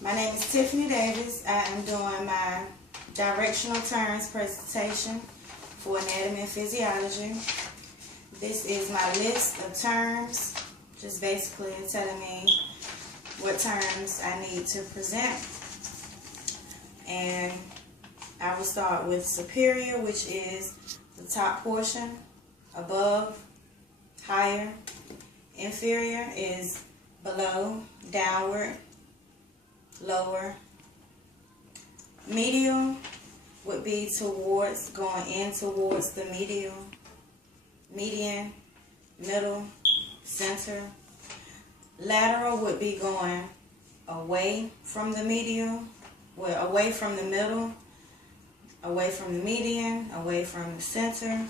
My name is Tiffany Davis. I am doing my directional terms presentation for anatomy and physiology. This is my list of terms, just basically telling me what terms I need to present. And I will start with superior, which is the top portion, above, higher. Inferior is below, downward, lower. Medial would be towards, going in towards the medial, median, middle, center. Lateral would be going away from the medial, well, away from the middle, away from the median, away from the center.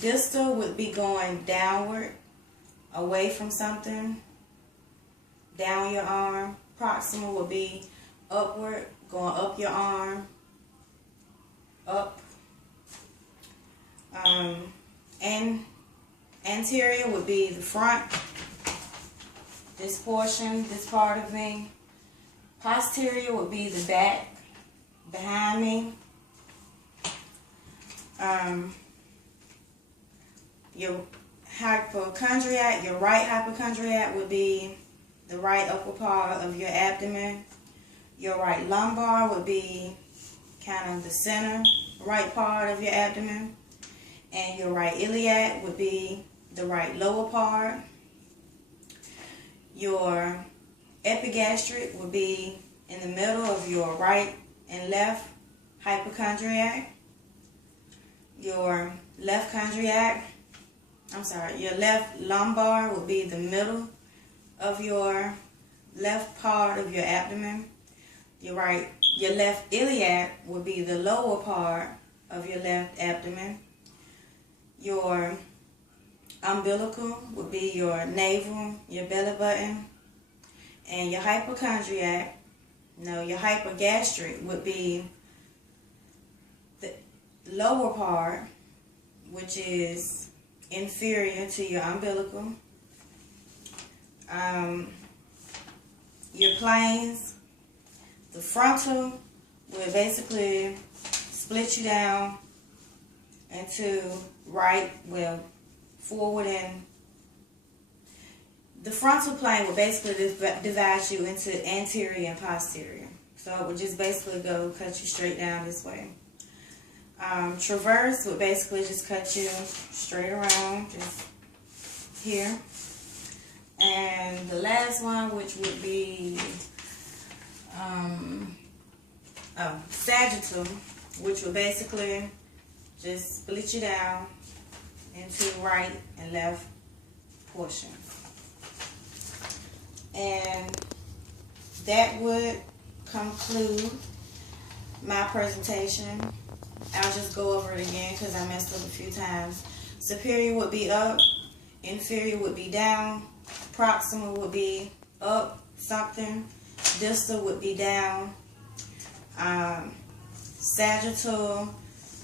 Distal would be going downward, away from something, down your arm. Proximal would be upward, going up your arm, up. And anterior would be the front, this portion, this part of me. Posterior would be the back, behind me. Your hypochondriac, your right hypochondriac would be the right upper part of your abdomen. Your right lumbar would be kind of the center, right part of your abdomen. And your right iliac would be the right lower part. Your epigastric would be in the middle of your right and left hypochondriac. Your left lumbar would be the middle of your left part of your abdomen. Your left iliac would be the lower part of your left abdomen. Your umbilical would be your navel, your belly button. And your your hypogastric would be the lower part, which is inferior to your umbilical. Your planes, the frontal will basically split you down into forward, and the frontal plane will basically divide you into anterior and posterior. So it would just basically cut you straight down this way. Transverse would basically just cut you straight around, just here. And the last one, which would be sagittal, which would basically just split you down into right and left portion. And that would conclude my presentation. I'll just go over it again because I messed up a few times. Superior would be up, inferior would be down, proximal would be up something, distal would be down, sagittal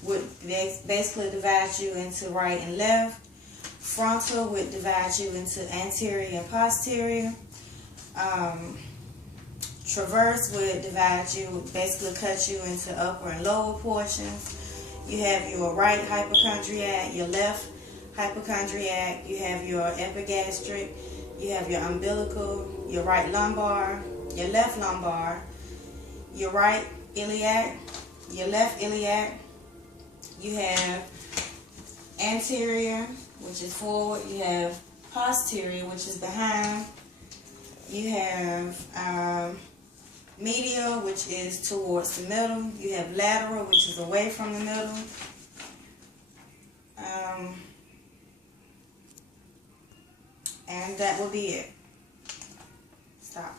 would basically divide you into right and left, frontal would divide you into anterior and posterior, transverse would divide you, basically cut you into upper and lower portions. You have your right hypochondriac, your left hypochondriac, you have your epigastric, you have your umbilical, your right lumbar, your left lumbar, your right iliac, your left iliac. You have anterior, which is forward. You have posterior, which is behind. You have medial, which is towards the middle. You have lateral, which is away from the middle. And that will be it. Stop.